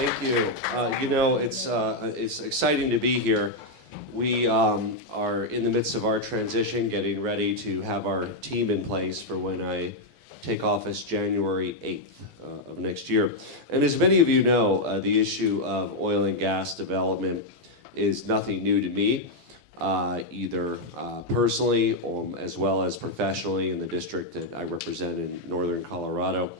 Thank you. It's exciting to be here. We are in the midst of our transition, getting ready to have our team in place for when I take office January 8th of next year. And as many of you know, the issue of oil and gas development is nothing new to me, either personally or as well as professionally in the district that I represent in northern Colorado.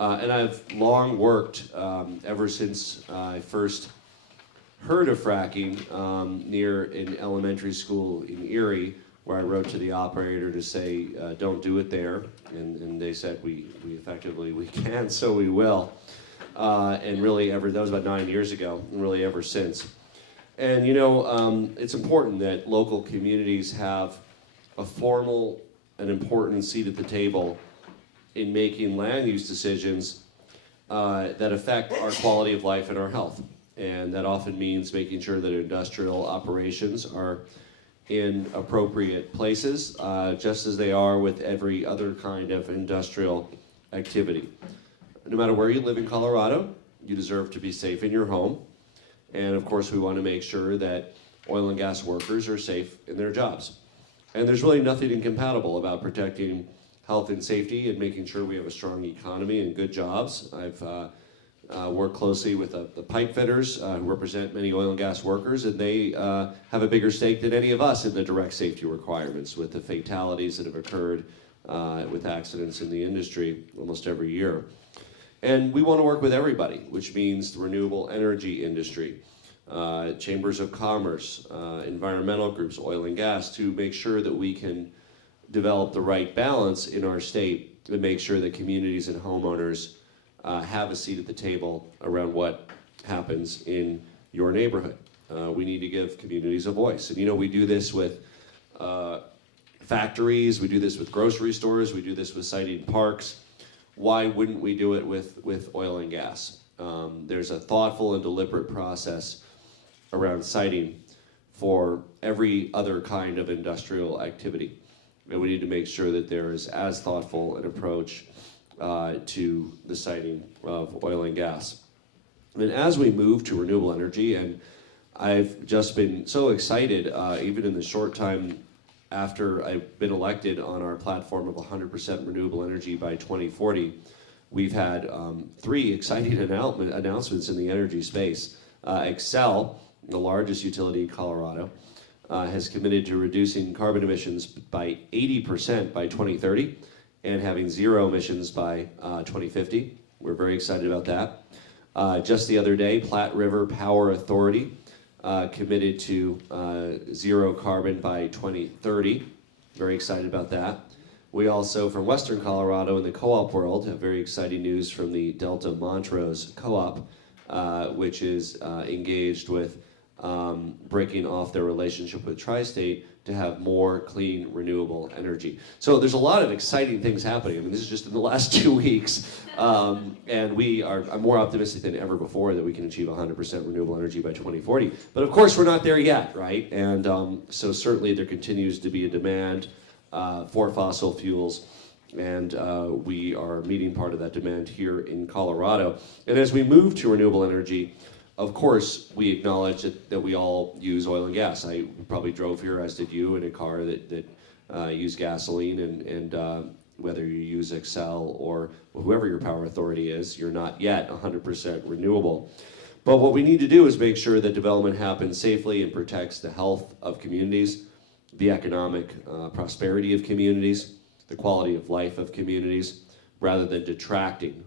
And I've long worked, ever since I first heard of fracking near an elementary school in Erie, where I wrote to the operator to say, don't do it there. And they said, we effectively, we can, so we will. And really that was about 9 years ago, and really ever since. And it's important that local communities have a formal and important seat at the table in making land use decisions that affect our quality of life and our health. And that often means making sure that industrial operations are in appropriate places, just as they are with every other kind of industrial activity. No matter where you live in Colorado, you deserve to be safe in your home. And of course, we want to make sure that oil and gas workers are safe in their jobs. And there's really nothing incompatible about protecting health and safety and making sure we have a strong economy and good jobs. I've worked closely with the pipe fitters who represent many oil and gas workers, and they have a bigger stake than any of us in the direct safety requirements with the fatalities that have occurred with accidents in the industry almost every year. And we want to work with everybody, which means the renewable energy industry, chambers of commerce, environmental groups, oil and gas, to make sure that we can develop the right balance in our state to make sure that communities and homeowners have a seat at the table around what happens in your neighborhood. We need to give communities a voice. And we do this with factories, we do this with grocery stores, we do this with siting parks. Why wouldn't we do it with oil and gas? There's a thoughtful and deliberate process around siting for every other kind of industrial activity. And we need to make sure that there is as thoughtful an approach to the siting of oil and gas. And as we move to renewable energy, and I've just been so excited, even in the short time after I've been elected on our platform of 100% renewable energy by 2040, we've had 3 exciting announcements in the energy space. Xcel, the largest utility in Colorado, has committed to reducing carbon emissions by 80% by 2030 and having 0 emissions by 2050. We're very excited about that. Just the other day, Platte River Power Authority committed to 0 carbon by 2030. Very excited about that. We also, from Western Colorado in the co-op world, have very exciting news from the Delta Montrose co-op, which is engaged with breaking off their relationship with Tri-State to have more clean, renewable energy. So there's a lot of exciting things happening. I mean, this is just in the last 2 weeks. And I'm more optimistic than ever before that we can achieve 100% renewable energy by 2040. But of course, we're not there yet, right? And so certainly there continues to be a demand for fossil fuels. And we are meeting part of that demand here in Colorado. And as we move to renewable energy, of course, we acknowledge that we all use oil and gas. I probably drove here, as did you, in a car that used gasoline, and whether you use Xcel or whoever your power authority is, you're not yet 100% renewable. But what we need to do is make sure that development happens safely and protects the health of communities, the economic prosperity of communities, the quality of life of communities, rather than detracting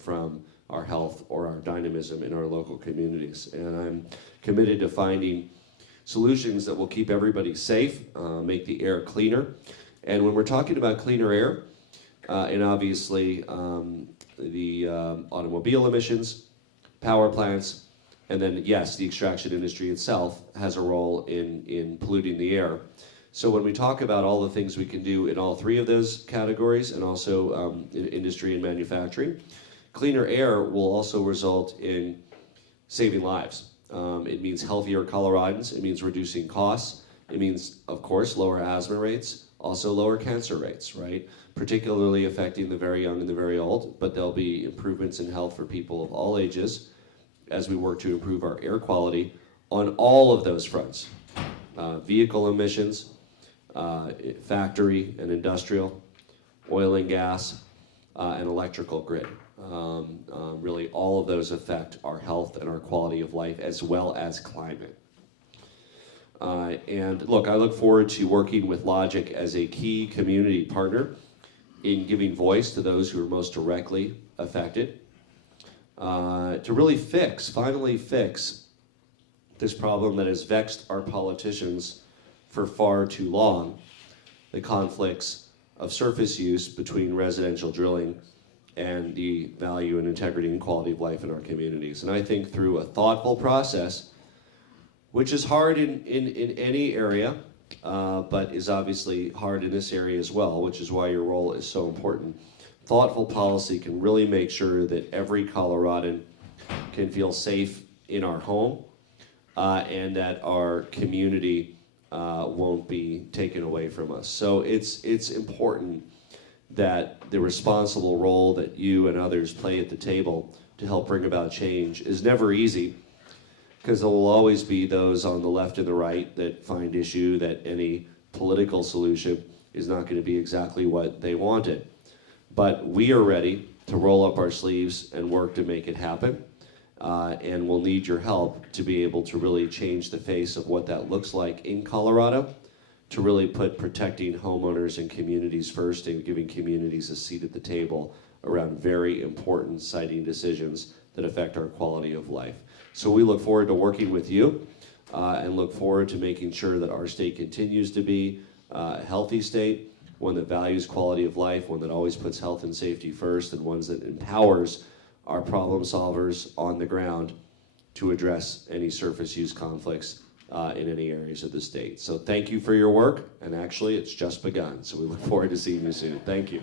from our health or our dynamism in our local communities. And I'm committed to finding solutions that will keep everybody safe, make the air cleaner. And when we're talking about cleaner air, and obviously the automobile emissions, power plants, and then yes, the extraction industry itself has a role in polluting the air. So when we talk about all the things we can do in all 3 of those categories, and also in industry and manufacturing, cleaner air will also result in saving lives. It means healthier Coloradans, it means reducing costs, it means, of course, lower asthma rates, also lower cancer rates, right? Particularly affecting the very young and the very old, but there'll be improvements in health for people of all ages. as we work to improve our air quality on all of those fronts. Vehicle emissions, factory and industrial, oil and gas, and electrical grid. Really all of those affect our health and our quality of life as well as climate. And look, I look forward to working with Logic as a key community partner in giving voice to those who are most directly affected, to really finally fix this problem that has vexed our politicians for far too long, the conflicts of surface use between residential drilling and the value and integrity and quality of life in our communities. And I think through a thoughtful process, which is hard in any area, but is obviously hard in this area as well, which is why your role is so important. Thoughtful policy can really make sure that every Coloradan can feel safe in our home, and that our community won't be taken away from us. So it's important that the responsible role that you and others play at the table to help bring about change is never easy, because there will always be those on the left and the right that find issue that any political solution is not going to be exactly what they wanted. But we are ready to roll up our sleeves and work to make it happen. And we'll need your help to be able to really change the face of what that looks like in Colorado, to really put protecting homeowners and communities first and giving communities a seat at the table around very important siting decisions that affect our quality of life. So we look forward to working with you and look forward to making sure that our state continues to be a healthy state, one that values quality of life, one that always puts health and safety first, and one that empowers our problem solvers on the ground to address any surface use conflicts in any areas of the state. So thank you for your work, and actually it's just begun, so we look forward to seeing you soon. Thank you.